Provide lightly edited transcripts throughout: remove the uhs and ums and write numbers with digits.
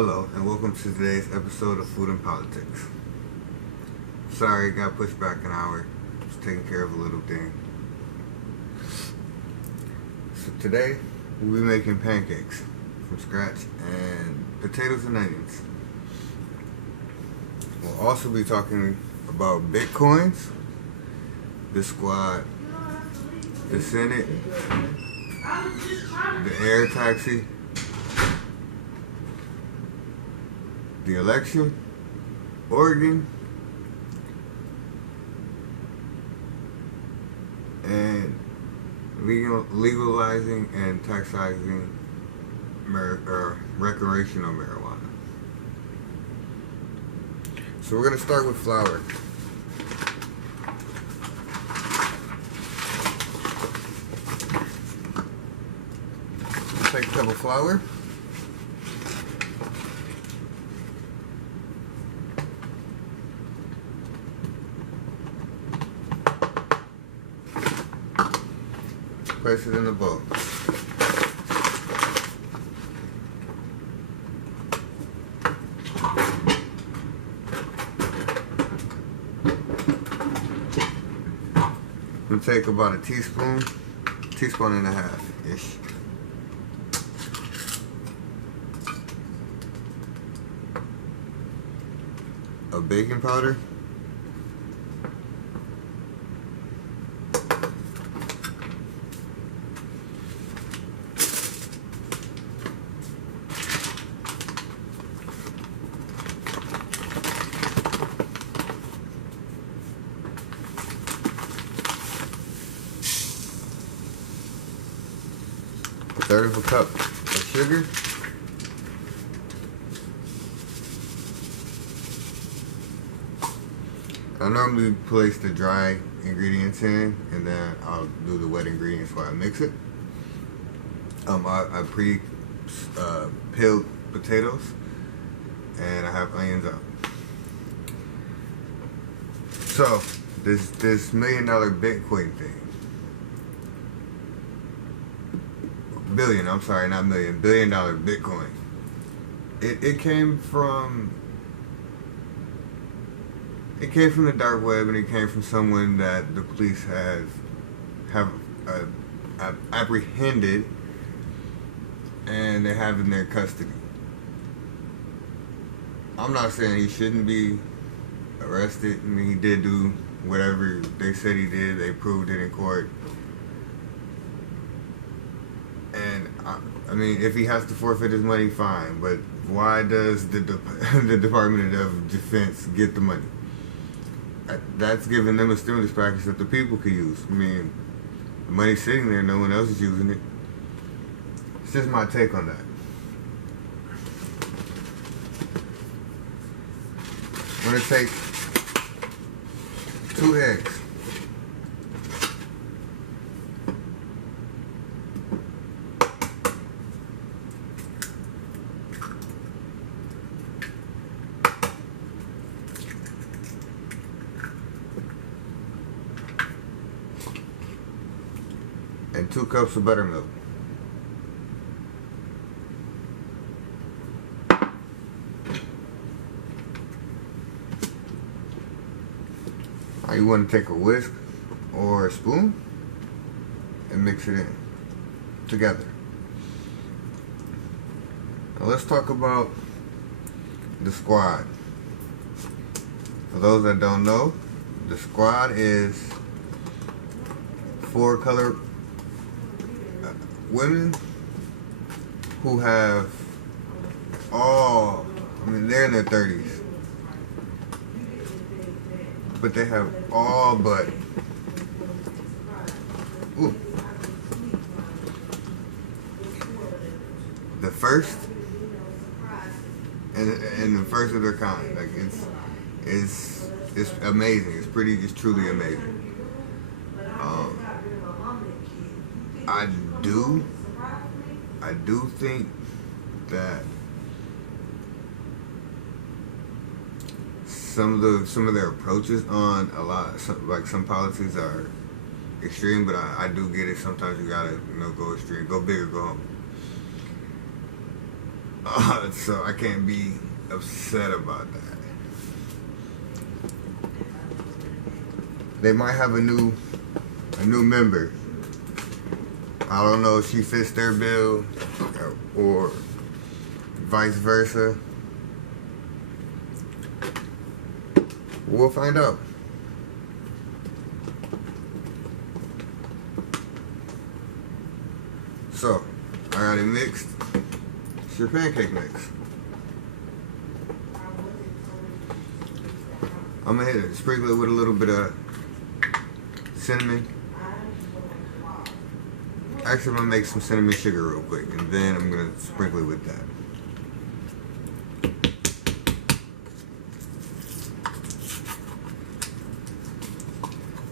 Hello, and welcome to today's episode of Food and Politics. Sorry, got pushed back an hour. Just taking care of a little thing. So today, we'll be making pancakes from scratch and potatoes and onions. We'll also be talking about Bitcoins, the Squad, the Senate, the air taxi, the election, Oregon, and legalizing and taxing recreational marijuana. So we're going to start with flour. Take a cup of flour. Place it in the bowl. We'll take about a teaspoon and a half-ish. Of baking powder. A third of a cup of sugar. I normally place the dry ingredients in, and then I'll do the wet ingredients while I mix it. I peeled potatoes, and I have onions out. So this $1 million Bitcoin thing. Billion Bitcoin. It came from the dark web, and it came from someone that the police have apprehended, and they have in their custody. I'm not saying he shouldn't be arrested. I mean, he did do whatever they said he did. They proved it in court. And I mean, if he has to forfeit his money, fine. But why does the Department of Defense get the money? That's giving them a stimulus package that the people could use. I mean, the money's sitting there, no one else is using it. It's just my take on that. I'm going to take 2 eggs. And 2 cups of buttermilk. Now you want to take a whisk or a spoon and mix it in together. Now let's talk about the Squad. For those that don't know, the Squad is 4 colored women who have they're in their 30s, but they have all but the first and the first of their kind. Like it's amazing. It's truly amazing. I do think that some of their approaches on some policies are extreme, but I do get it. Sometimes you gotta go extreme, go big or go So I can't be upset about that. They might have a new member. I don't know if she fits their bill or vice versa. We'll find out. So, I got it mixed. It's your pancake mix. I'm gonna hit it, sprinkle it with a little bit of cinnamon. Actually, I'm gonna make some cinnamon sugar real quick, and then I'm gonna sprinkle it with that.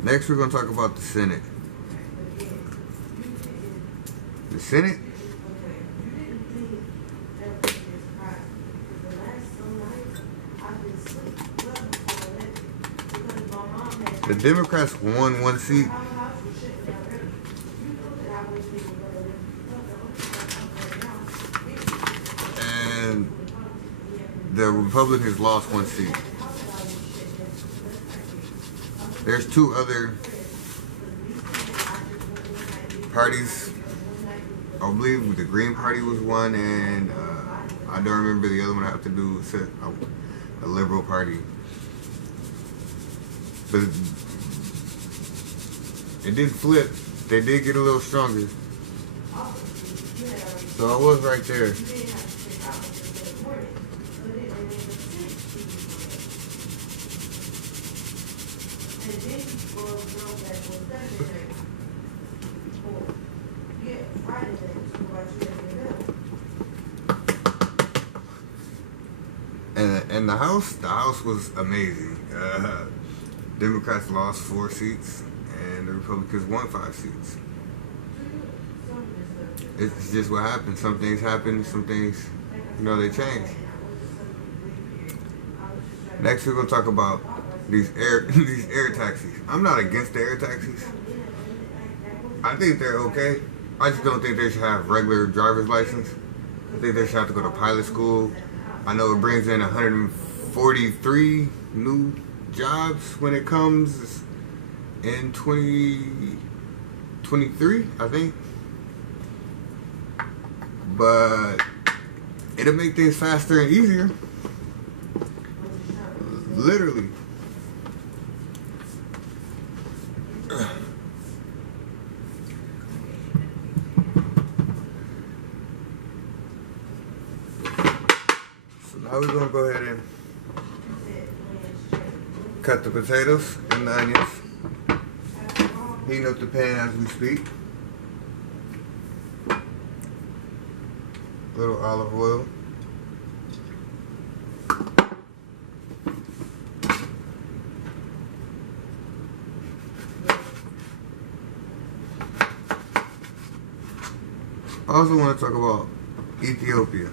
Next, we're gonna talk about the Senate. The Senate. The Democrats won one seat. And the Republicans lost one seat. There's two other parties. I believe the Green Party was one, and I don't remember the other one. I have to do with a Liberal Party. But it did flip. They did get a little stronger. So I was right there. And the House was amazing. Democrats lost 4 seats, and the Republicans won 5 seats. It's just what happens. Some things happen, some things, they change. Next, we're gonna talk about these air taxis. I'm not against the air taxis. I think they're okay. I just don't think they should have regular driver's license. I think they should have to go to pilot school. I know it brings in 143 new jobs when it comes in 2023, I think. But it'll make things faster and easier. Literally. So now we're gonna go ahead and cut the potatoes and the onions. Heating up the pan as we speak. A little olive oil. I also want to talk about Ethiopia.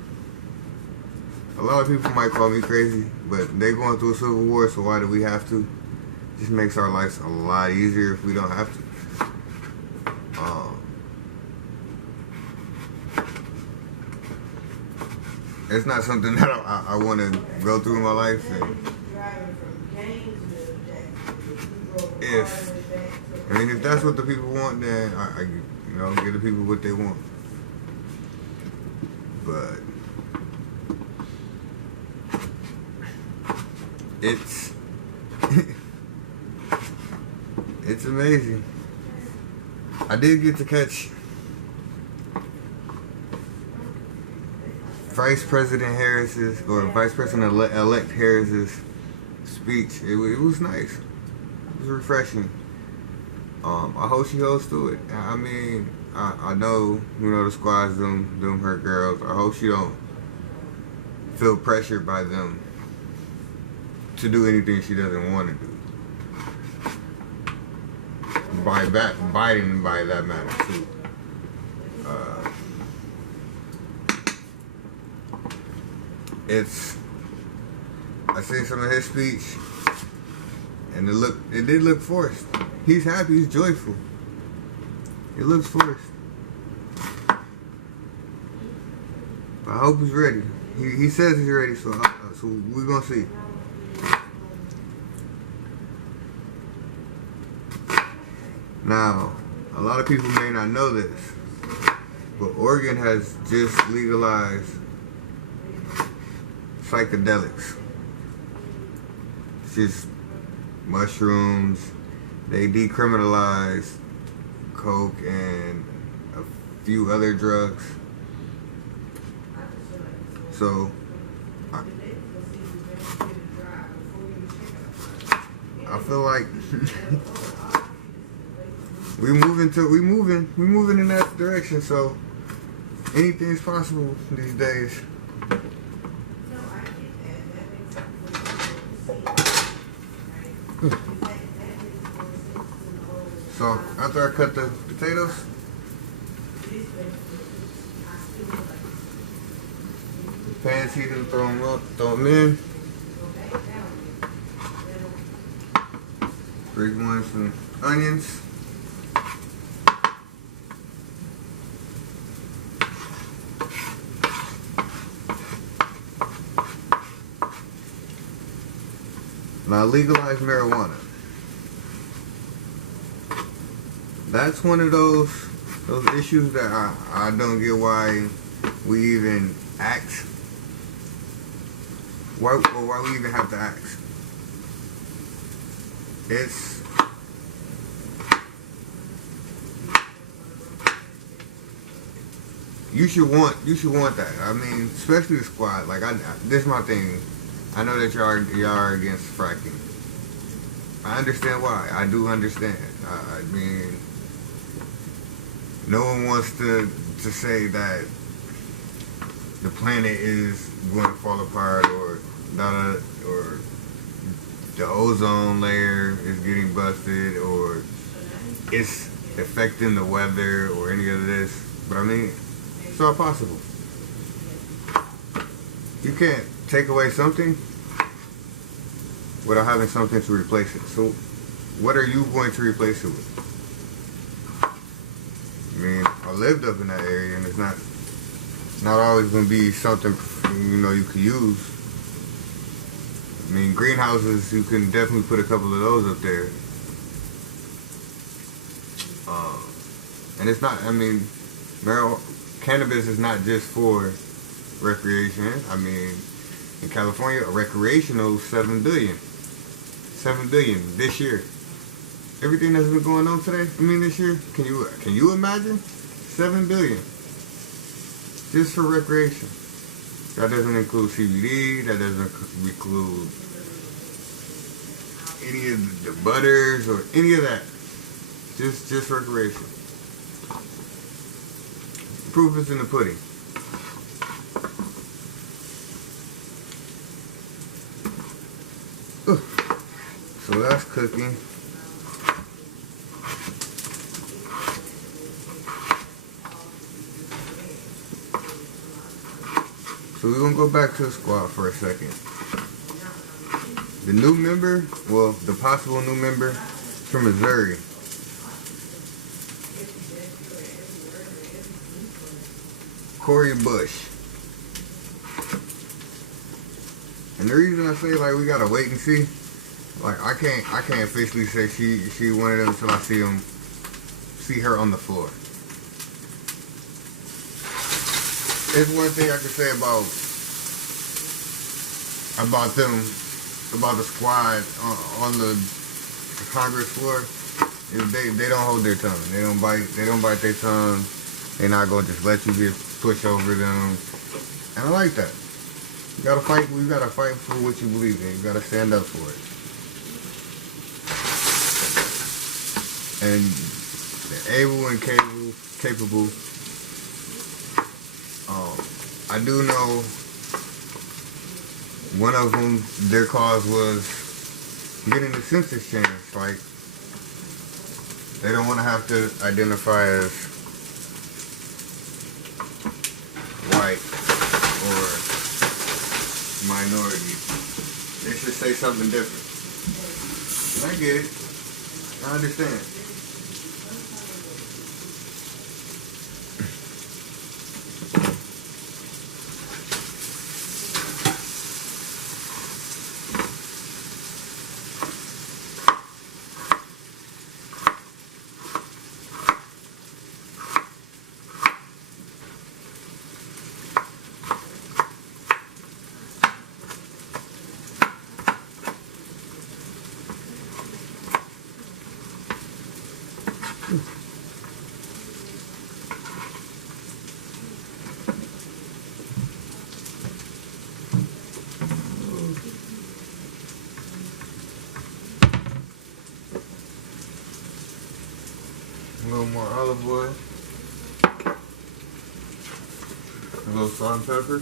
A lot of people might call me crazy, but they're going through a civil war, so why do we have to? It just makes our lives a lot easier if we don't have to. It's not something that I want to go through in my life. And if that's what the people want, then I give the people what they want. But it's amazing. I did get to catch Vice President Elect Harris's speech. It was nice. It was refreshing. I hope she holds to it. I mean, I know, the squads, them her girls. I hope she don't feel pressured by them to do anything she doesn't want to do. By Biden, by that matter, too. I seen some of his speech, and it did look forced. He's happy, he's joyful. It looks forced. I I hope he's ready. He says he's ready, so we're gonna see. Now, a lot of people may not know this, but Oregon has just legalized psychedelics. It's just mushrooms. They decriminalized coke and a few other drugs. So I feel like we moving in that direction. So anything's possible these days. So after I cut the potatoes, pan's heated, throw them up, throw them in. Break one some onions. Now legalize marijuana. That's one of those issues that I don't get why we even ask. Why we even have to ask? It's you should want that. I mean, especially the squad. Like this is my thing. I know that y'all are against fracking. I understand why. I do understand. I mean, no one wants to say that the planet is going to fall apart or the ozone layer is getting busted or it's affecting the weather or any of this. But I mean, it's all possible. You can't take away something without having something to replace it. So what are you going to replace it with? I mean, I lived up in that area and it's not always going to be something, you can use. I mean, greenhouses, you can definitely put a couple of those up there. And it's not, I mean, cannabis is not just for recreation. I mean, in California, a recreational $7 billion. $7 billion this year. Everything that's been going on today, this year, can you imagine? $7 billion. Just for recreation. That doesn't include CBD, that doesn't include any of the butters or any of that. Just recreation. Proof is in the pudding. So that's cooking. So we're gonna go back to the squad for a second. The new member, the possible new member from Missouri. Cori Bush. And the reason I say we gotta wait and see, I can't officially say she one of them until I see her on the floor. It's one thing I can say about the squad on the Congress floor is they don't hold their tongue. They don't bite their tongue. They're not gonna just let you get pushed over them. And I like that. You gotta fight for what you believe in. You gotta stand up for it. And they're able and capable. I do know one of them, their cause was getting the census changed. They don't want to have to identify as white or minority. They should say something different. And I get it. I understand. A little more olive oil. A little salt and pepper.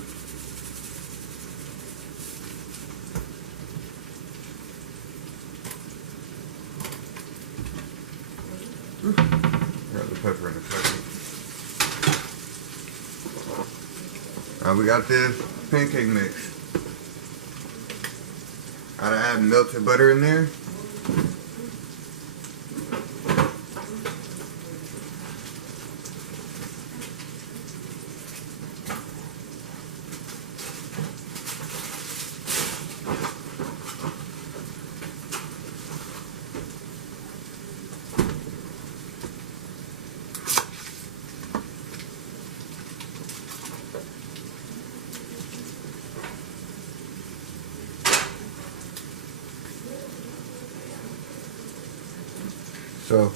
Got the pepper in a second. Now we got this pancake mix. Gotta add melted butter in there. So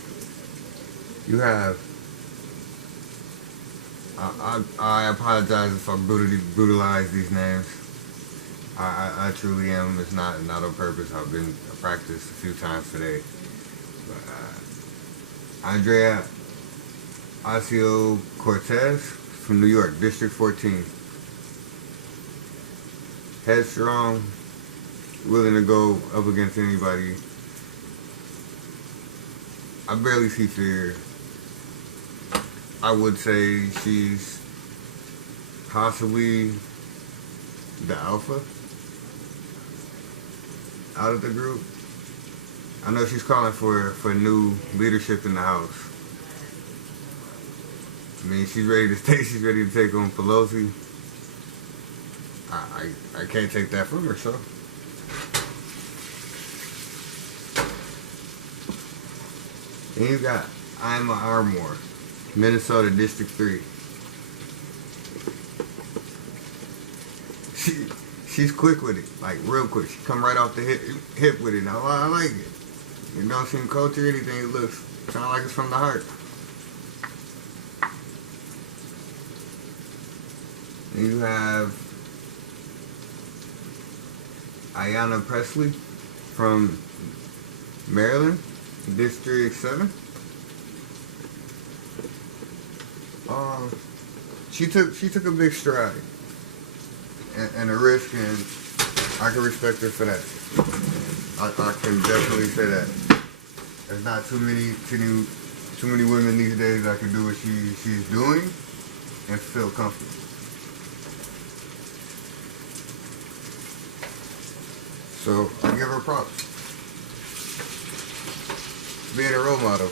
you have. I apologize if I brutalize these names. I truly am. It's not on purpose. I've been practiced a few times today. But, Andrea Ocasio-Cortez from New York, District 14. Headstrong, willing to go up against anybody. I barely see fear. I would say she's possibly the alpha out of the group. I know she's calling for new leadership in the House. I mean, she's ready to take on Pelosi. I can't take that from her, so. And you got Ima Armour, Minnesota District 3. She's quick with it, like real quick. She come right off the hip with it. I like it. It don't seem cold or anything. It looks, sound like it's from the heart. And you have Ayanna Pressley from Maryland, District 7. She took a big stride and a risk, and I can respect her for that. I can definitely say that. There's not too many women these days that can do what she's doing and feel comfortable. So I give her props. Being a role model.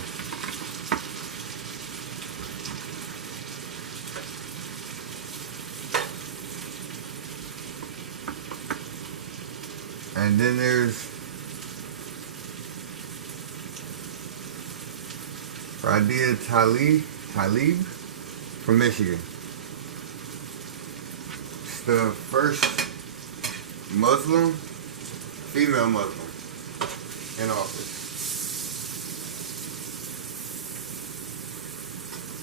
And then there's Radia Tlaib from Michigan. It's the first female Muslim in office.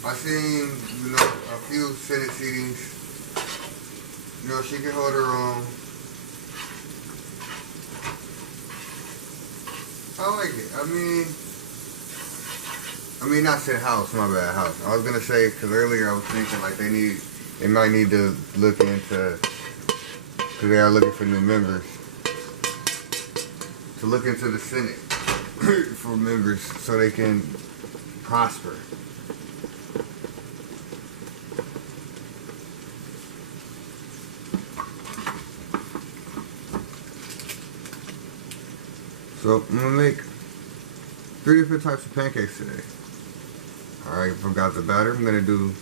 I've seen, a few Senate seatings. She can hold her own. I like it. I mean, not Senate House, my bad, House. I was gonna say, because earlier I was thinking like they might need to look into, because they are looking for new members, to look into the Senate for members so they can prosper. So I'm gonna make 3 different types of pancakes today. Alright, forgot the batter. I'm gonna do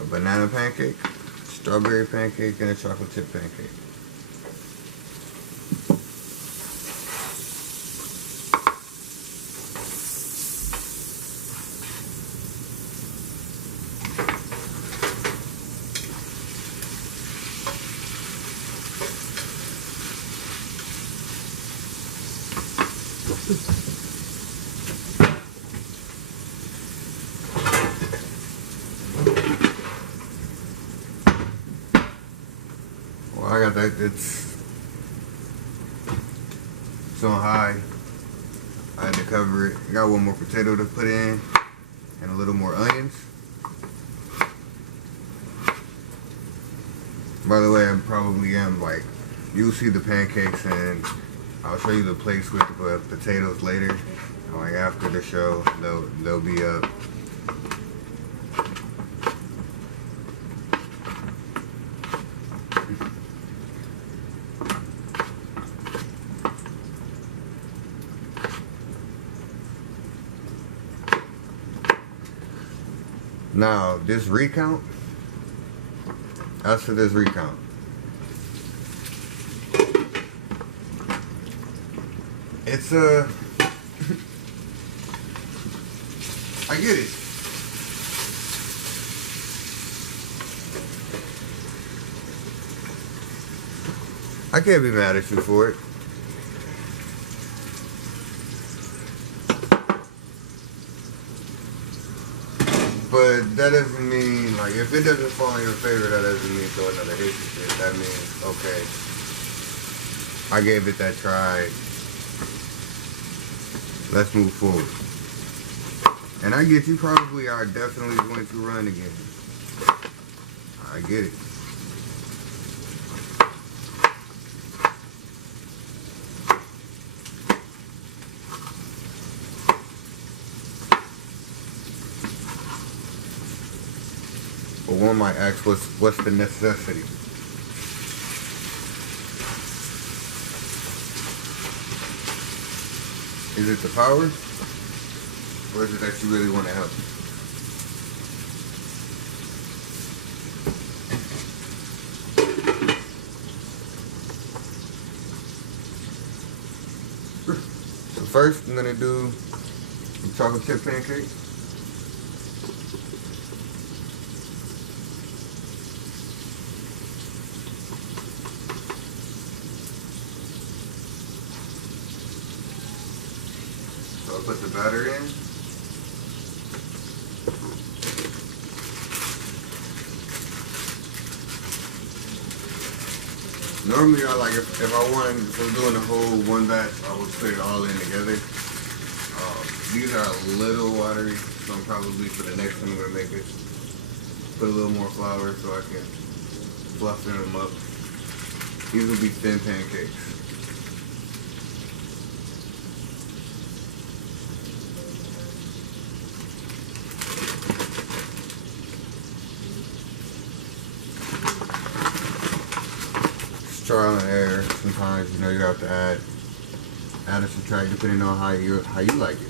a banana pancake, strawberry pancake, and a chocolate chip pancake. it's on high. I had to cover it. I got one more potato to put in and a little more onions. By the way, I probably am like, you'll see the pancakes and I'll show you the plates with the potatoes later. Like after the show, they'll be up. Now, this recount, as for this recount, it's I get it. I can't be mad at you for it. But that doesn't mean, like, if it doesn't fall in your favor, that doesn't mean throw another hit to shit. That means, okay, I gave it that try. Let's move forward. And I get you probably are definitely going to run again. I get it. But one might ask, what's the necessity? Is it the power? Or is it that you really want to help? So first, I'm going to do some chocolate chip pancakes. So I'll put the batter in. Normally, if I wanted, if I'm doing the whole one batch, I would put it all in together. These are a little watery, so I'm probably, for the next one I'm gonna make it, put a little more flour so I can fluff them up. These will be thin pancakes. Trial and error. Sometimes you have to add or subtract depending on how you like it.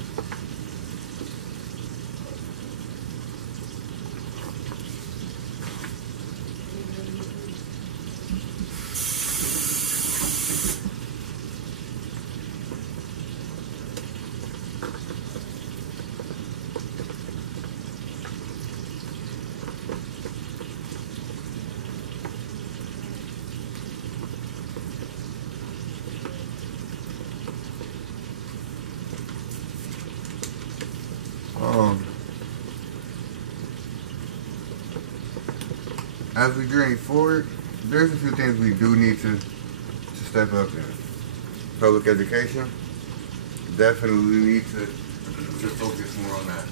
As we journey forward, there's a few things we do need to step up in. Public education, definitely need to focus more on that.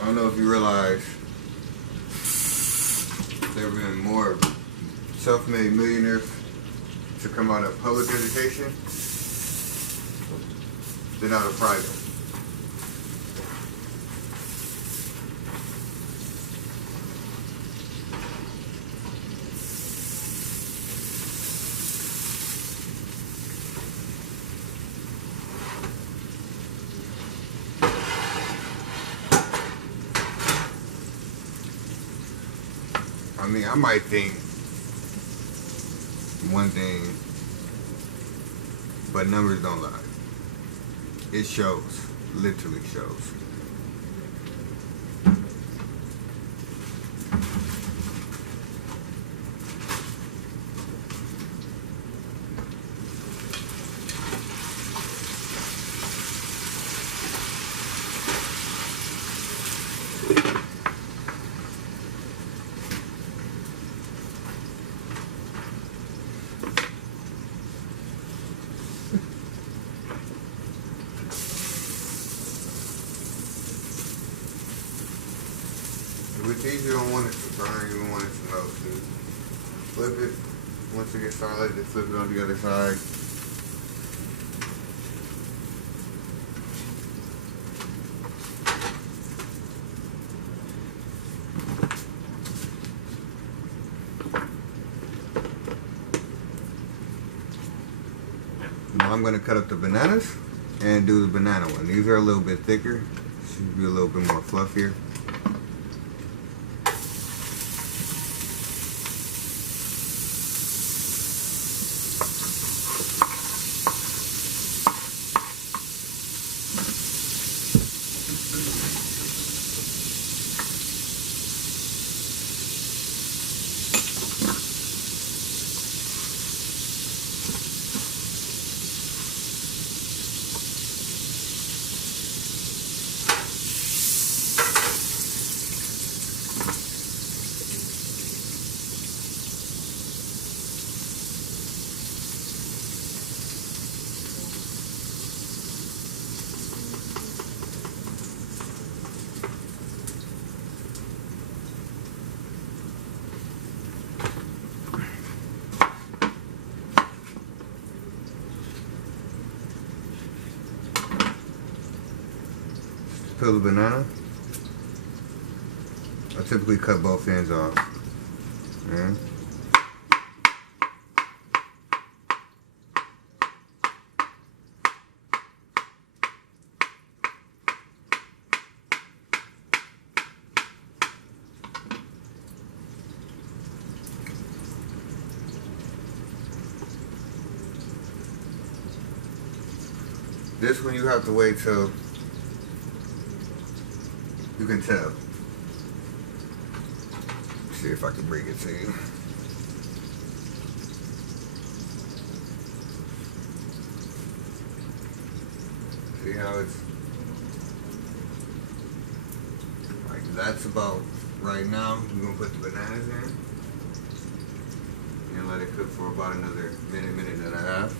I don't know if you realize there have been more self-made millionaires to come out of public education than out of private. I mean, I might think one thing, but numbers don't lie. It shows, literally shows. cheese, you don't want it to burn, you don't want it to melt too. Flip it. Once it gets solid, then flip it on the other side. Now I'm going to cut up the bananas and do the banana one. These are a little bit thicker. Should be a little bit more fluffier. Peel the banana. I typically cut both ends off. Yeah. This one you have to wait till you can tell. See if I can bring it to you. See how it's like that's about right now. We're gonna put the bananas in and let it cook for about another minute and a half.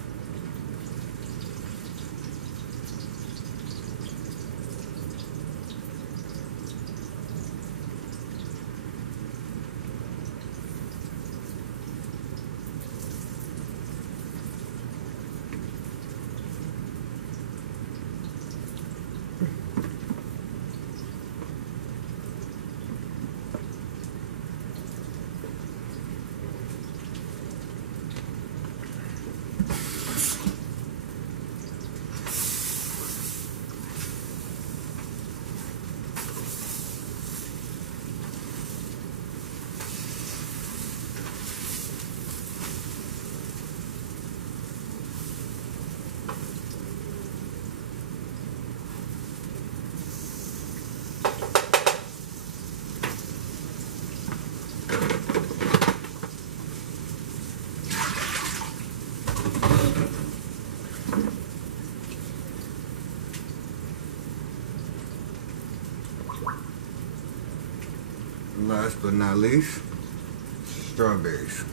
Last but not least, strawberries.